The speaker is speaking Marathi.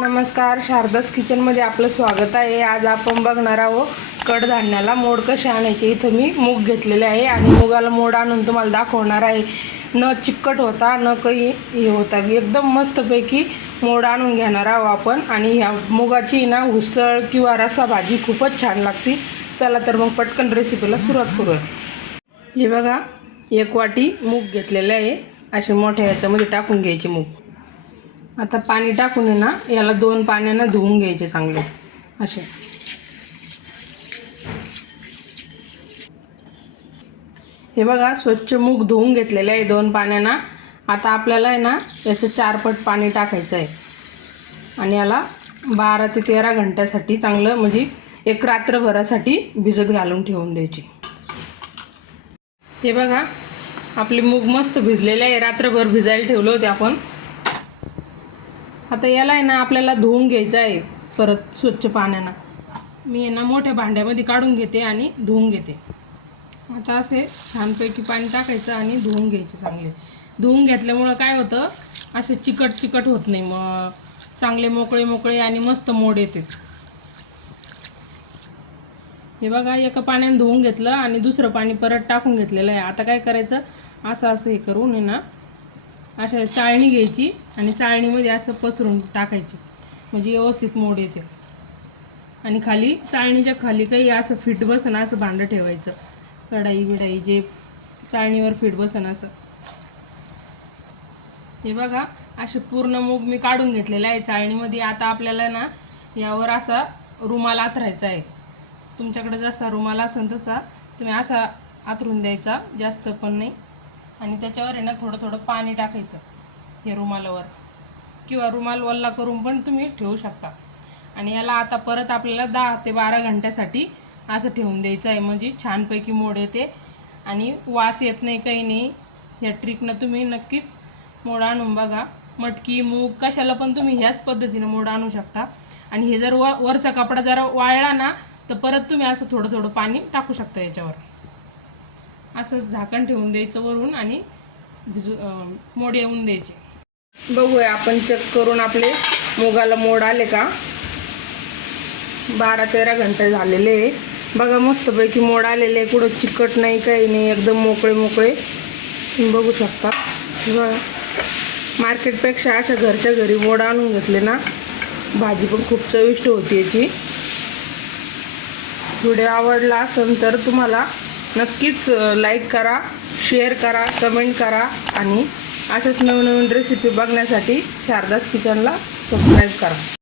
नमस्कार शारदास किचनमध्ये आपलं स्वागत आहे. आज आपण बघणार आहोत कडधान्याला मोड कसे आणायचे. इथं मी मूग घेतलेले आहे आणि मुगाला मोड आणून तुम्हाला दाखवणार आहे. न चिकट होता न काही हे होता. एकदम मस्तपैकी मोड आणून घेणार आहोत आपण. आणि ह्या मुगाची ना उसळ किंवा रसा भाजी खूपच छान लागते. चला तर मग पटकन रेसिपीला सुरुवात करूया. हे बघा एक वाटी मूग घेतलेले आहे. असे मोठ्या ह्याच्यामध्ये टाकून घ्यायचे मूग. आता पाणी टाकून आहे ना याला दोन पाण्यानं धुवून घ्यायचे चांगले. असे. हे बघा स्वच्छ मूग धुवून घेतलेले आहे दोन पाण्यानं. आता आपल्याला आहे ना याचं चार पट पाणी टाकायचं आहे. आणि याला बारा ते तेरा घंट्यासाठी चांगलं म्हणजे एक रात्रभरासाठी भिजत घालून ठेवून द्यायची. हे बघा आपले मूग मस्त भिजलेले आहे. रात्रभर भिजायला ठेवलं होते आपण. आता याला आहे ना आपल्याला धुवून घ्यायचं आहे. परत स्वच्छ पाण्यानं. मी यांना ना मोठ्या भांड्यामध्ये काढून घेते आणि धुवून घेते. आता असे छानपैकी पाणी टाकायचं आणि धुवून घ्यायचे चांगले. धुवून घेतल्यामुळं काय होतं असे चिकट चिकट होत नाही. मग चांगले मोकळे मोकळे आणि मस्त मोड येते. हे बघा एका पाण्याने धुवून घेतलं आणि दुसरं पाणी परत टाकून घेतलेलं आहे. आता काय करायचं? असं असं हे करून आहे ना अशा चाळणी घ्यायची आणि चाळणीमध्ये असं पसरून टाकायची. म्हणजे व्यवस्थित मोड येते. आणि खाली चाळणीच्या खाली काही असं फिट बसन असं भांडं ठेवायचं. कढाई बिडाई जे चाळणीवर फिट बसन असं. हे बघा असे पूर्ण मूग मी काढून घेतलेलं आहे. चाळणीमध्ये आता आपल्याला ना यावर असा रुमाल आथरायचा आहे. तुमच्याकडे जसा रुमाल असेल तसा तुम्ही असा आथरून द्यायचा. जास्त पण नाही. आणि त्याच्यावर आहे ना थोडं थोडं पाणी टाकायचं हे रुमालावर. किंवा रुमाल वल्ला करून पण तुम्ही ठेवू शकता. आणि याला आता परत आपल्याला दहा ते बारा घंट्यासाठी असं ठेवून द्यायचं आहे. म्हणजे छानपैकी मोड येते. आणि वास येत नाही काही नाही. या ट्रिकनं तुम्ही नक्कीच मोड आणून बघा. मटकी मूग कशाला पण तुम्ही ह्याच पद्धतीनं मोड आणू शकता. आणि हे जर व वरचा कपडा जरा वाळला ना तर परत तुम्ही असं थोडं थोडं पाणी टाकू शकता याच्यावर. असं झाकण ठेवून द्यायचं वरून आणि भिजू मोड येऊन द्यायचे. बघूया आपण चेक करून आपले मुगाला मोड आले का? बारा तेरा घंटे झालेले आहे. बघा मस्तपैकी मोड आलेले आहे. कुठं चिकट नाही काही नाही एकदम मोकळे मोकळे. तुम्ही बघू शकता. बघा. मार्केटपेक्षा अशा घरच्या घरी मोड आणून घेतले ना भाजी पण खूप चविष्ट होती याची. व्हिडिओ आवडला असेल तर तुम्हाला नक्कीच लाईक करा शेअर करा कमेंट करा आणि अशाच नवनवीन रेसिपी बघण्यासाठी शारदास किचनला सबस्क्राईब करा.